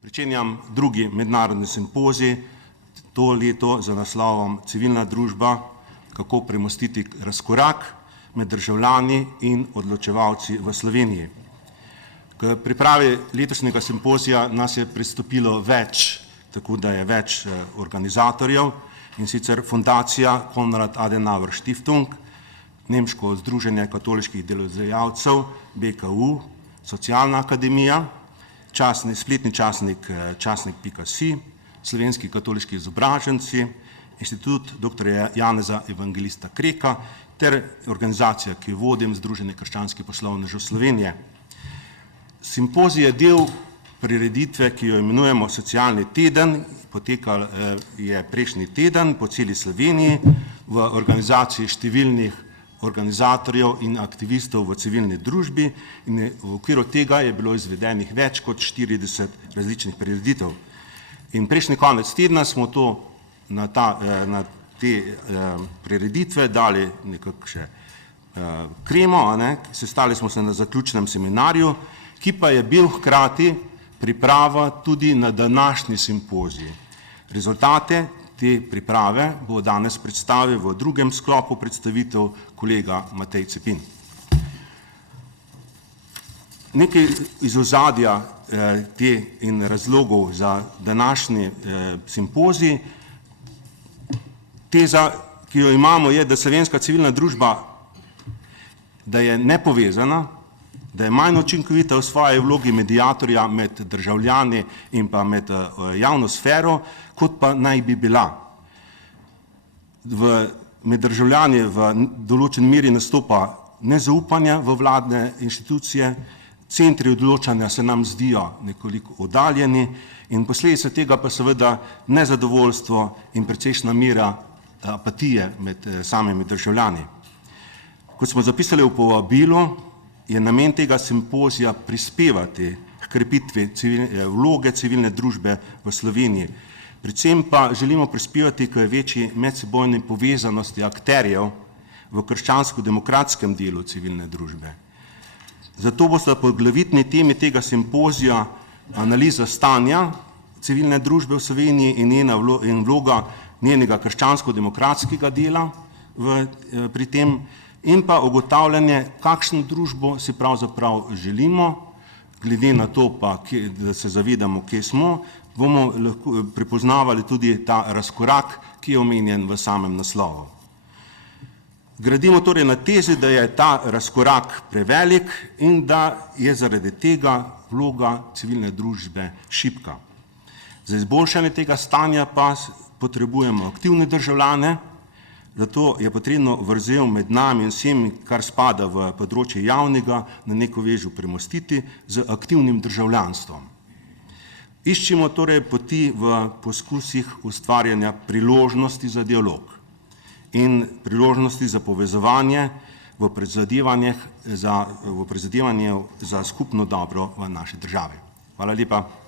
Pričenjam drugi mednarodni simpozij to leto za naslovom Civilna družba, kako premostiti razkorak med državljani in odločevalci v Sloveniji. K pripravi letošnjega simpozija nas je pristopilo več, tako da je več organizatorjev, in sicer Fundacija Konrad Adenauer Stiftung, Nemško združenje katoliških delodajalcev, BKU, Socialna akademija, spletni časnik časnik.si, Slovenski katoliški izobraženci, Inštitut dr. Janeza Evangelista Kreka ter organizacija, ki jo vodim, Združenje krščanskih poslovnežev Slovenije. Simpozij je del prireditve, ki jo imenujemo Socialni teden, potekal je prejšnji teden po celi Sloveniji v organizaciji številnih organizatorjev in aktivistov v civilni družbi, in v okviru tega je bilo izvedenih več kot 40 različnih prireditev. In prejšnji konec tedna smo na te prireditve dali nekako še kremo, sestali smo se na zaključnem seminarju, ki pa je bil hkrati priprava tudi na današnji simpozij. Rezultate te priprave bo danes predstavil v drugem sklopu predstavitev kolega Matej Cepin. Nekaj iz ozadja in razlogov za današnji simpozij. Teza, ki jo imamo, je, da slovenska civilna družba, da je nepovezana, da je manj učinkovita v svoji vlogi mediatorja med državljani in pa med javno sfero, kot pa naj bi bila. Med državljani v določeni meri nastopa nezaupanje v vladne inštitucije, centri odločanja se nam zdijo nekoliko oddaljeni in posledica tega pa seveda nezadovoljstvo in precejšnja mera apatije med samimi državljani. Kot smo zapisali v povabilu, je namen tega simpozija prispevati k krepitvi vloge civilne družbe v Sloveniji. Predvsem pa želimo prispevati k večji medsebojni povezanosti akterjev v krščansko-demokratskem delu civilne družbe. Zato bosta poglavitni temi tega simpozija analiza stanja civilne družbe v Sloveniji in vloga njenega krščansko-demokratskega dela pri tem, in pa ugotavljanje, kakšno družbo si pravzaprav želimo, glede na to pa, da se zavedamo, kje smo, bomo lahko prepoznavali tudi ta razkorak, ki je omenjen v samem naslovu. Gradimo torej na tezi, da je ta razkorak prevelik in da je zaradi tega vloga civilne družbe šibka. Za izboljšanje tega stanja pa potrebujemo aktivne državljane, zato je potrebno vrzel med nami in vsemi, kar spada v področje javnega, na neko vežo premostiti z aktivnim državljanstvom. Iščimo torej poti v poskusih ustvarjanja priložnosti za dialog in priložnosti za povezovanje v prizadevanju za skupno dobro v naši državi. Hvala lepa.